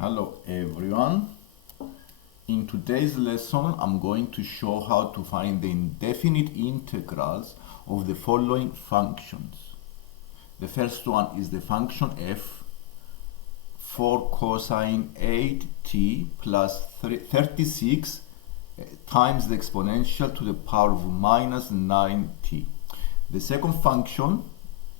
Hello everyone. In today's lesson, I'm going to show how to find the indefinite integrals of the following functions. The first one is the function f 4 cosine 8t plus 36 times the exponential to the power of minus 9t. The second function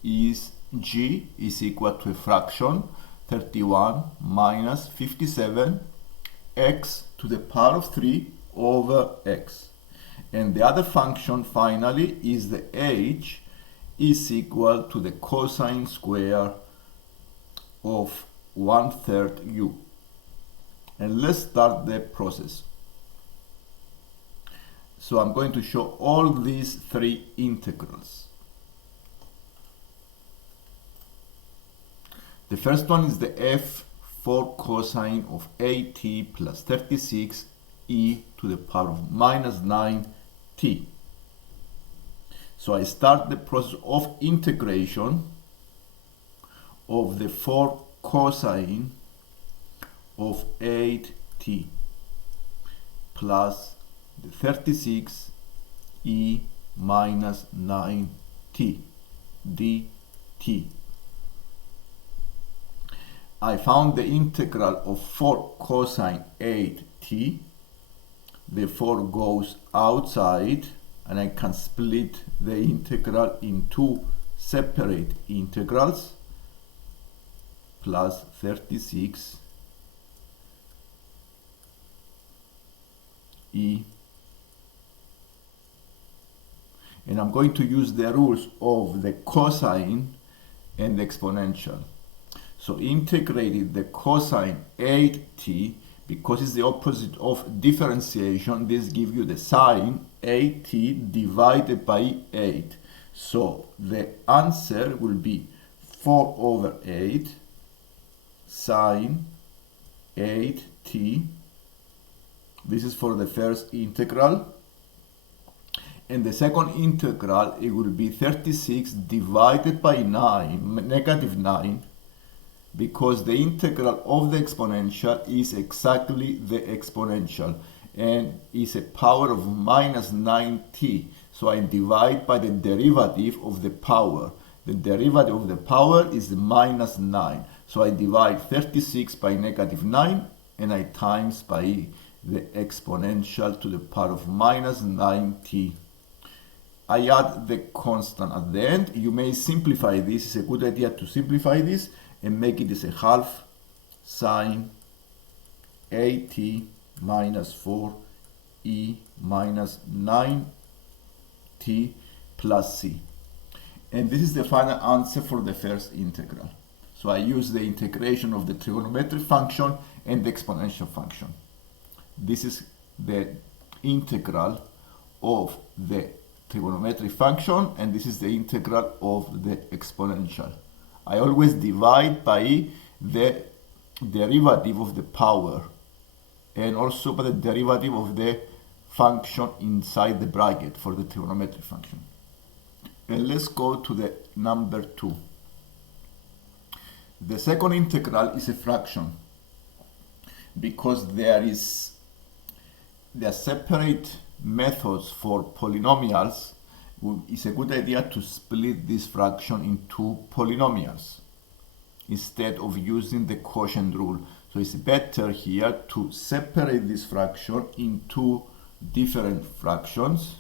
is g is equal to a fraction 31 minus 57 x to the power of 3 over x. And the other function finally is the h is equal to the cosine square of 1/3 u. And let's start the process. So I'm going to show all these three integrals. The first one is the f 4 cosine of 8t plus 36 e to the power of minus 9t. So I start the process of integration of the 4 cosine of 8t plus the 36 e minus 9t dt. I found the integral of 4 cosine 8t. The 4 goes outside and I can split the integral in two separate integrals plus 36 e. And I'm going to use the rules of the cosine and the exponential. So integrated the cosine 8t, because it's the opposite of differentiation, this gives you the sine 8t divided by 8. So the answer will be 4 over 8 sine 8t. This is for the first integral. And the second integral, it will be 36 divided by 9, negative 9, because the integral of the exponential is exactly the exponential and is a power of minus 9t. So I divide by the derivative of the power. The derivative of the power is minus 9. So I divide 36 by negative 9 and I times by the exponential to the power of minus 9t. I add the constant at the end. You may simplify this. It's a good idea to simplify this and make it as a half sine 8t minus 4 e minus 9t plus c. And this is the final answer for the first integral. So I use the integration of the trigonometric function and the exponential function. This is the integral of the trigonometric function and this is the integral of the exponential. I always divide by the derivative of the power and also by the derivative of the function inside the bracket for the trigonometric function. And let's go to the number 2. The second integral is a fraction because there are separate methods for polynomials. It's a good idea to split this fraction into polynomials instead of using the quotient rule. So it's better here to separate this fraction into different fractions.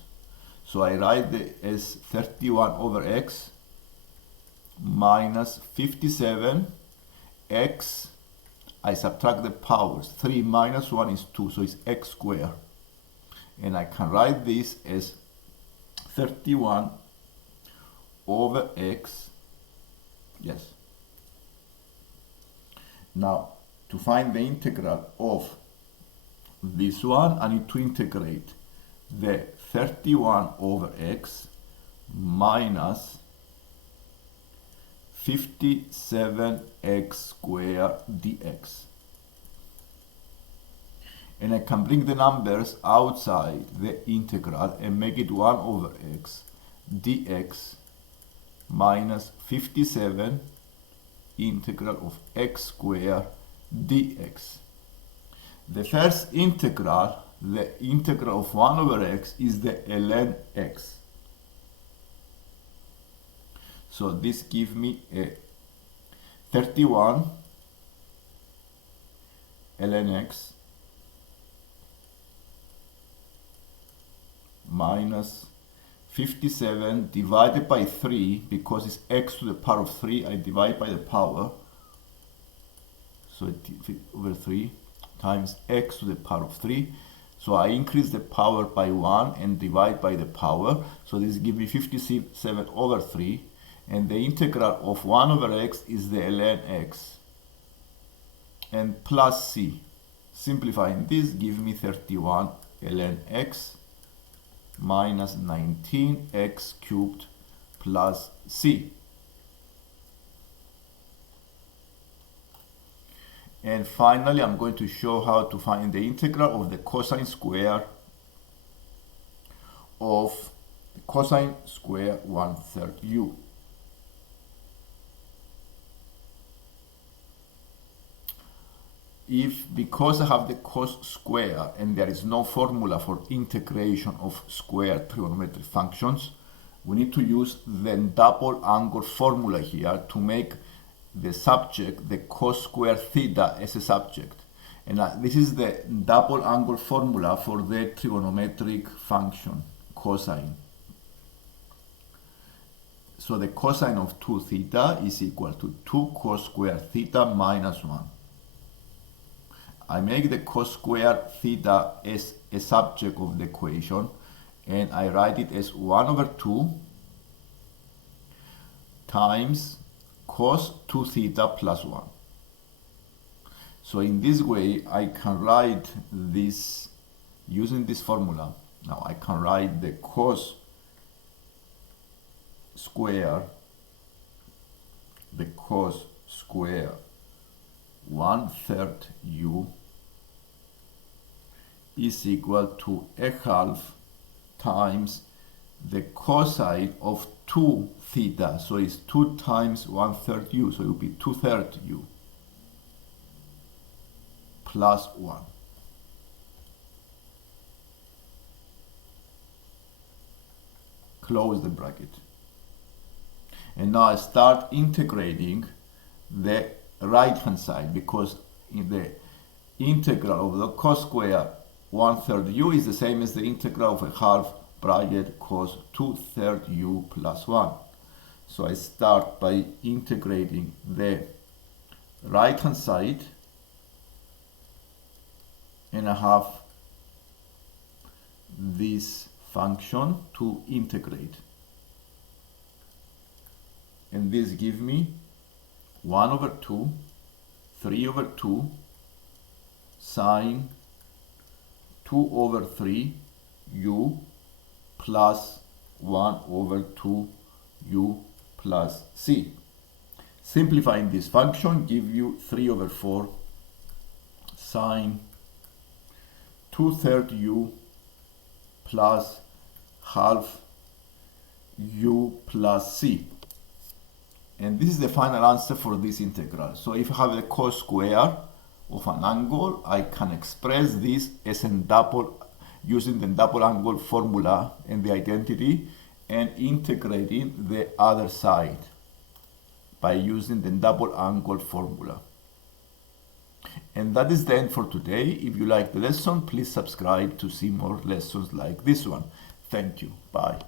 So I write it as 31 over x minus 57 x. I subtract the powers. 3 minus 1 is 2, so it's x squared. And I can write this as 31 over x. Yes. Now, to find the integral of this one, I need to integrate the 31 over x minus 57x squared dx. And I can bring the numbers outside the integral and make it 1 over x dx minus 57 integral of x squared dx. The first integral, the integral of 1 over x, is the ln x. So this gives me a 31 ln x minus 57 divided by 3, because it's x to the power of 3, I divide by the power, so over 3 times x to the power of 3. So I increase the power by 1 and divide by the power, so this gives me 57 over 3, and the integral of 1 over x is the ln x, and plus c. Simplifying this gives me 31 ln x minus 19x cubed plus c. And finally, I'm going to show how to find the integral of the cosine square of cosine square 1/3 u. Because I have the cos square and there is no formula for integration of square trigonometric functions, we need to use the double angle formula here to make the subject, the cos square theta, as a subject. And this is the double angle formula for the trigonometric function cosine. So the cosine of 2 theta is equal to 2 cos square theta minus 1. I make the cos square theta as a subject of the equation, and I write it as 1 over 2 times cos 2 theta plus 1. So in this way, I can write this using this formula. Now I can write the cos square 1/3 u is equal to a half times the cosine of 2 theta. So it's 2 times 1/3 u, so it will be 2/3 u plus 1. Close the bracket. And now I start integrating the right hand side, because in the integral of the cos square 1/3 u is the same as the integral of a half bracket cos 2/3 u plus 1. So I start by integrating the right hand side, and I have this function to integrate. And this gives me 1 over 2, 3 over 2, sine 2 over 3 u plus 1 over 2 u plus c. Simplifying this function gives you 3 over 4 sine 2/3 u plus half u plus c. And this is the final answer for this integral. So if I have the cos square of an angle, I can express this as using the double angle formula and the identity, and integrating the other side by using the double angle formula. And that is the end for today. If you like the lesson, please subscribe to see more lessons like this one. Thank you. Bye.